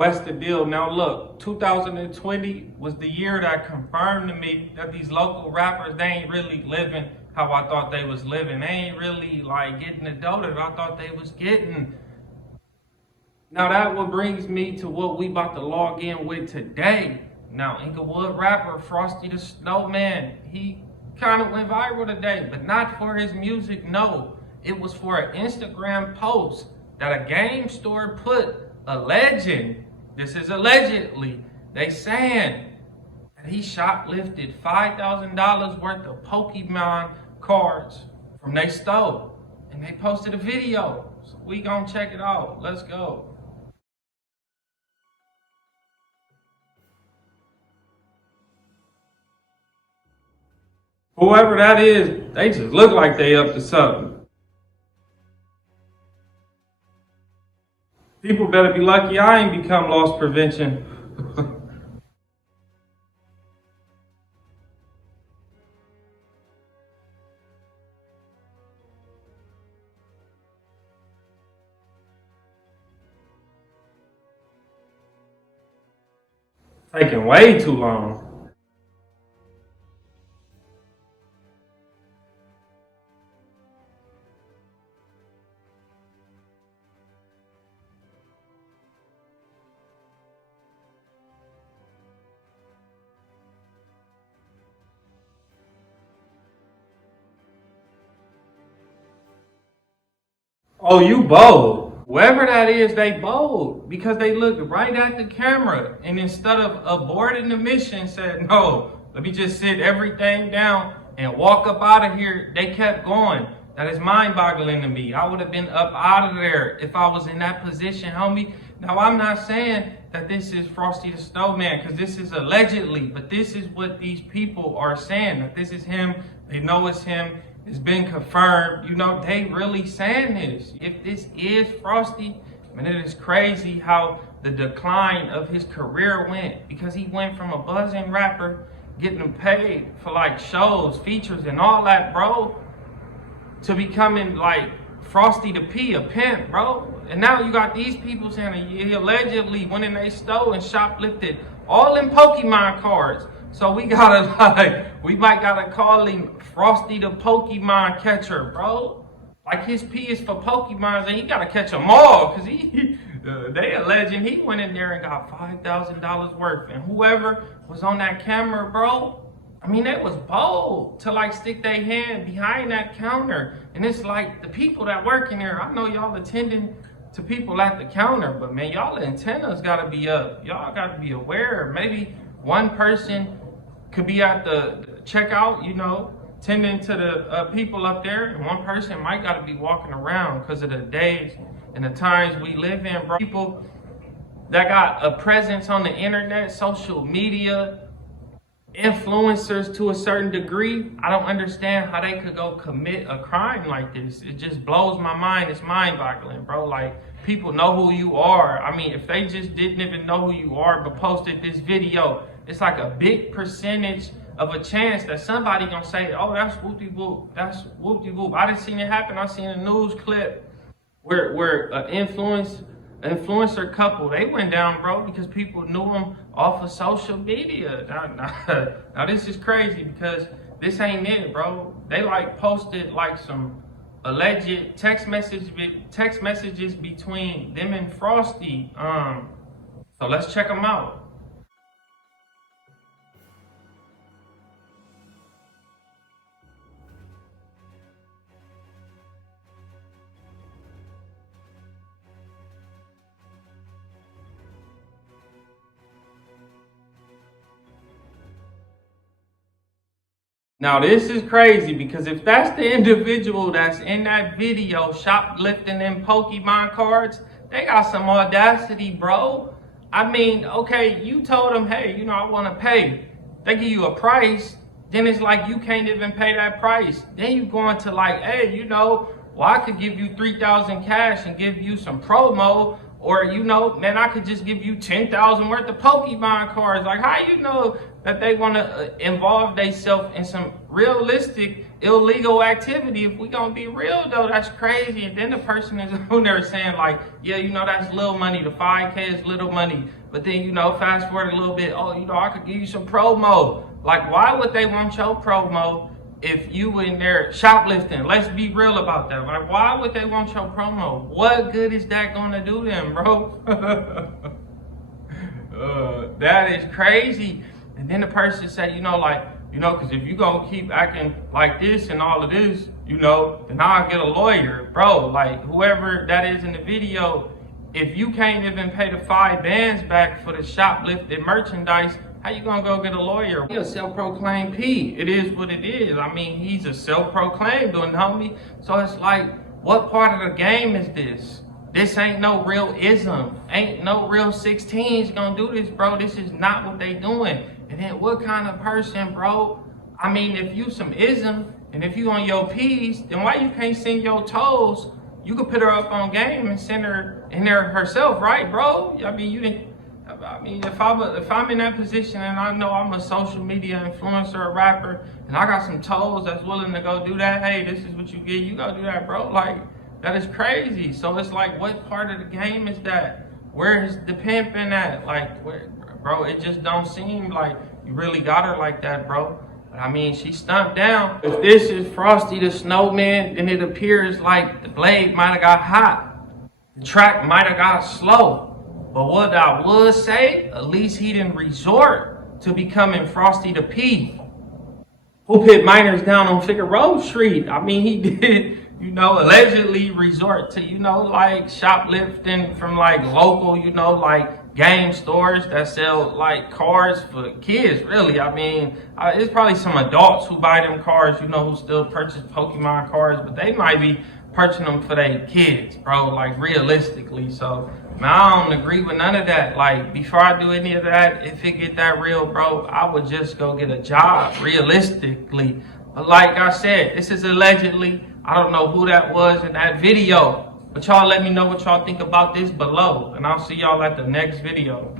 What's the deal? Now look, 2020 was the year that confirmed to me that these local rappers, they ain't really living how I thought they was living. They ain't really like getting the dough that I thought they was getting. Now that what brings me to what we about to log in with today. Now Inglewood rapper FrostydaSnowMann, he kind of went viral today, but not for his music, no. It was for an Instagram post that a game store put alleging, this is allegedly, they saying that he shoplifted $5,000 worth of Pokemon cards from their store. And they posted a video. So we gonna check it out. Let's go. Whoever that is, they just look like they up to something. People better be lucky I ain't become loss prevention. Taking way too long. Oh, you bold. Whoever that is, they bold because they looked right at the camera and instead of aborting the mission said, no, let me just sit everything down and walk up out of here. They kept going. That is mind-boggling to me. I would have been up out of there if I was in that position, homie. Now, I'm not saying that this is FrostydaSnowMann because this is allegedly, but this is what these people are saying, that this is him. They know it's him. It's been confirmed. You know, they really saying this. If this is Frosty, man, it is crazy how the decline of his career went because he went from a buzzing rapper getting paid for like shows, features, and all that, bro, to becoming like Frosty the P, a pimp, bro. And now you got these people saying he allegedly went in their store and shoplifted all them Pokemon cards. So we might gotta call him Frosty the Pokemon catcher, bro. Like his P is for Pokemons and he gotta catch them all because they alleging he went in there and got $5,000 worth. And whoever was on that camera, bro, I mean, they was bold to like stick their hand behind that counter. And it's like the people that work in there, I know y'all attending to people at the counter, but man, y'all antennas gotta be up. Y'all gotta be aware. Maybe one person could be at the checkout, you know, tending to the people up there, and one person might gotta be walking around because of the days and the times we live in, bro. People that got a presence on the internet, social media, influencers to a certain degree, I don't understand how they could go commit a crime like this. It just blows my mind. It's mind-boggling, bro. Like, people know who you are. I mean, if they just didn't even know who you are but posted this video, it's like a big percentage of a chance that somebody gonna say, oh, that's whoop-de-whoop, that's whoop-de-whoop. I didn't see it happen. I seen a news clip where an influencer couple, they went down, bro, because people knew them off of social media. Now this is crazy because this ain't it, bro. They like posted like some alleged text messages between them and Frosty. So let's check them out. Now this is crazy because if that's the individual that's in that video shoplifting them Pokemon cards, they got some audacity, bro. I mean, okay, you told them, hey, you know, I want to pay. They give you a price, then it's like you can't even pay that price. Then you go into like, hey, you know, well, I could give you $3,000 cash and give you some promo Or, you know, man, I could just give you 10,000 worth of Pokemon cards. Like, how you know that they want to involve themselves in some realistic, illegal activity? If we gonna be real, though, that's crazy. And then the person is on there saying, like, yeah, you know, that's little money. The 5K is little money. But then, you know, fast forward a little bit, oh, you know, I could give you some promo. Like, why would they want your promo if you in there shoplifting? Let's be real about that. Like, why would they want your promo? What good is that gonna do them, bro? That is crazy. And then the person say, you know, like, you know, because if you gonna keep acting like this and all of this, you know, then I'll get a lawyer. Bro, like, whoever that is in the video, if you can't even pay the 5 bands back for the shoplifted merchandise, how you gonna go get a lawyer? He a self-proclaimed P. It is what it is. I mean, he's a self-proclaimed one, homie. So it's like, what part of the game is this? This ain't no real ism. Ain't no real 16s gonna do this, bro. This is not what they doing. And then what kind of person, bro? I mean, if you some ism, and if you on your P's, then why you can't send your toes? You could put her up on game and send her in there herself, right, bro? I mean, you didn't. I mean, if I'm in that position and I know I'm a social media influencer, a rapper, and I got some toes that's willing to go do that, hey, this is what you get, you go do that, bro. Like, that is crazy. So it's like, what part of the game is that? Where is the pimping at? Like, where, bro, it just don't seem like you really got her like that, bro. I mean, she stumped down. If this is Frosty the Snowman, then it appears like the blade might have got hot. The track might have got slow. But what I would say, at least he didn't resort to becoming Frosty the P, who put minors down on Figueroa Street. I mean, he did, you know, allegedly resort to, you know, like shoplifting from like local, you know, like game stores that sell like cars for kids, really. I mean, it's probably some adults who buy them cars, you know, who still purchase Pokemon cards, but they might be purchasing them for their kids, bro, like realistically. So, man, I don't agree with none of that. Like, before I do any of that, if it get that real, bro, I would just go get a job, realistically. But like I said, this is allegedly. I don't know who that was in that video. But y'all let me know what y'all think about this below. And I'll see y'all at the next video.